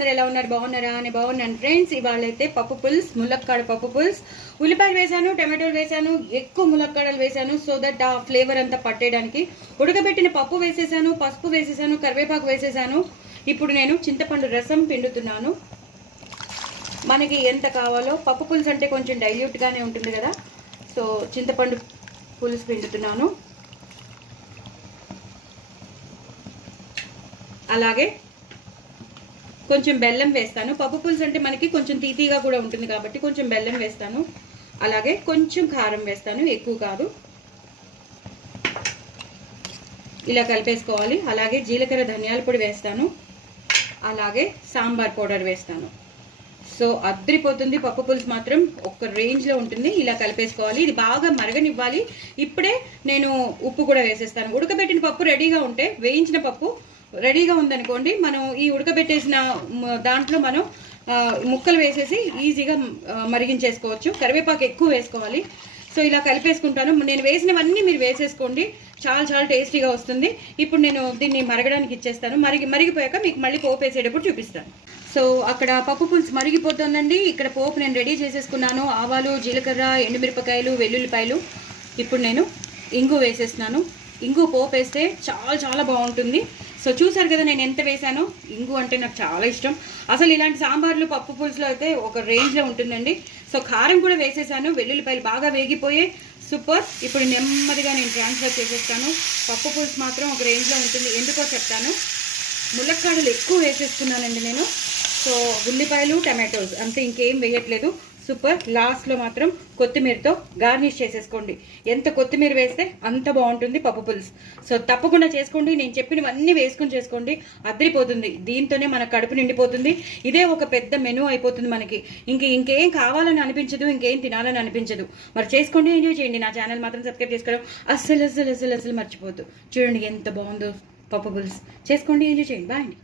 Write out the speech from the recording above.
అందరూ ఎలా ఉన్నారు? బాగున్నారా? అని బాగున్నాను ఫ్రెండ్స్. ఇవాళైతే పప్పు పులుసు, ములక్కాడ పప్పు పులుసు, ఉల్లిపాయలు వేసాను, టమాటోలు వేసాను, ఎక్కువ ములక్కాడలు వేసాను సో దట్ ఆ ఫ్లేవర్ అంతా పట్టేయడానికి. ఉడకబెట్టిన పప్పు వేసేసాను, పసుపు వేసేసాను, కరివేపాకు వేసేసాను. ఇప్పుడు నేను చింతపండు రసం పిండుతున్నాను. మనకి ఎంత కావాలో, పప్పు పులుసు అంటే కొంచెం డైల్యూట్గానే ఉంటుంది కదా, సో చింతపండు పులుసు పిండుతున్నాను. అలాగే కొంచెం బెల్లం వేస్తాను. పప్పు పులుసు అంటే మనకి కొంచెం తీతీగా కూడా ఉంటుంది కాబట్టి కొంచెం బెల్లం వేస్తాను. అలాగే కొంచెం కారం వేస్తాను, ఎక్కువ కాదు. ఇలా కలిపేసుకోవాలి. అలాగే జీలకర్ర ధనియాల పొడి వేస్తాను. అలాగే సాంబార్ పౌడర్ వేస్తాను. సో అద్రిపోతుంది పప్పు పులుసు, మాత్రం ఒక రేంజ్లో ఉంటుంది. ఇలా కలిపేసుకోవాలి. ఇది బాగా మరగనివ్వాలి. ఇప్పుడే నేను ఉప్పు కూడా వేసేస్తాను. ఉడకబెట్టిన పప్పు రెడీగా ఉంటే, వేయించిన పప్పు రెడీగా ఉందనుకోండి, మనం ఈ ఉడకబెట్టేసిన దాంట్లో మనం ముక్కలు వేసేసి ఈజీగా మరిగించేసుకోవచ్చు. కరివేపాకు ఎక్కువ వేసుకోవాలి. సో ఇలా కలిపేసుకుంటాను. నేను వేసినవన్నీ మీరు వేసేసుకోండి, చాలా చాలా టేస్టీగా వస్తుంది. ఇప్పుడు నేను దీన్ని మరగడానికి ఇచ్చేస్తాను. మరిగిపోయాక మీకు మళ్ళీ పోపు వేసేటప్పుడు చూపిస్తాను. సో అక్కడ పప్పు పులుసు మరిగిపోతుందండి. ఇక్కడ పోపు నేను రెడీ చేసేసుకున్నాను. ఆవాలు, జీలకర్ర, ఎండుమిరపకాయలు, వెల్లుల్లిపాయలు. ఇప్పుడు నేను ఇంగు వేసేస్తున్నాను. ఇంగు పోపు వేస్తే చాలా చాలా బాగుంటుంది. సో చూసారు కదా నేను ఎంత వేసానో. ఇంగు అంటే నాకు చాలా ఇష్టం. అసలు ఇలాంటి సాంబార్లు పప్పు పులుసులో అయితే ఒక రేంజ్లో ఉంటుందండి. సో కారం కూడా వేసేసాను. వెల్లుల్లిపాయలు బాగా వేగిపోయే సూపర్. ఇప్పుడు నెమ్మదిగా నేను ట్రాన్స్ఫర్ చేసేస్తాను. పప్పు పులుసు మాత్రం ఒక రేంజ్లో ఉంటుంది. ఎందుకో చెప్తాను. ములక్కాడలు ఎక్కువ వేసేసుకున్నానండి నేను. సో ఉల్లిపాయలు, టమాటోస్ అంతే, ఇంకేం వేయట్లేదు. సూపర్. లాస్ట్లో మాత్రం కొత్తిమీరతో గార్నిష్ చేసేసుకోండి. ఎంత కొత్తిమీర వేస్తే అంత బాగుంటుంది పప్పు పులుసు. సో తప్పకుండా చేసుకోండి. నేను చెప్పినవన్నీ వేసుకుని చేసుకోండి, అద్రిపోతుంది. దీంతోనే మన కడుపు నిండిపోతుంది. ఇదే ఒక పెద్ద మెనూ అయిపోతుంది మనకి. ఇంకేం కావాలని అనిపించదు, ఇంకేం తినాలని అనిపించదు. మరి చేసుకోండి, ఎంజాయ్ చేయండి. నా ఛానల్ మాత్రం సబ్స్క్రైబ్ చేసుకోవడం అస్సలు మర్చిపోద్దు. చూడండి ఎంత బాగుందో పప్పు పులుసు. చేసుకోండి, ఎంజాయ్ చేయండి. బాయ్ అండి.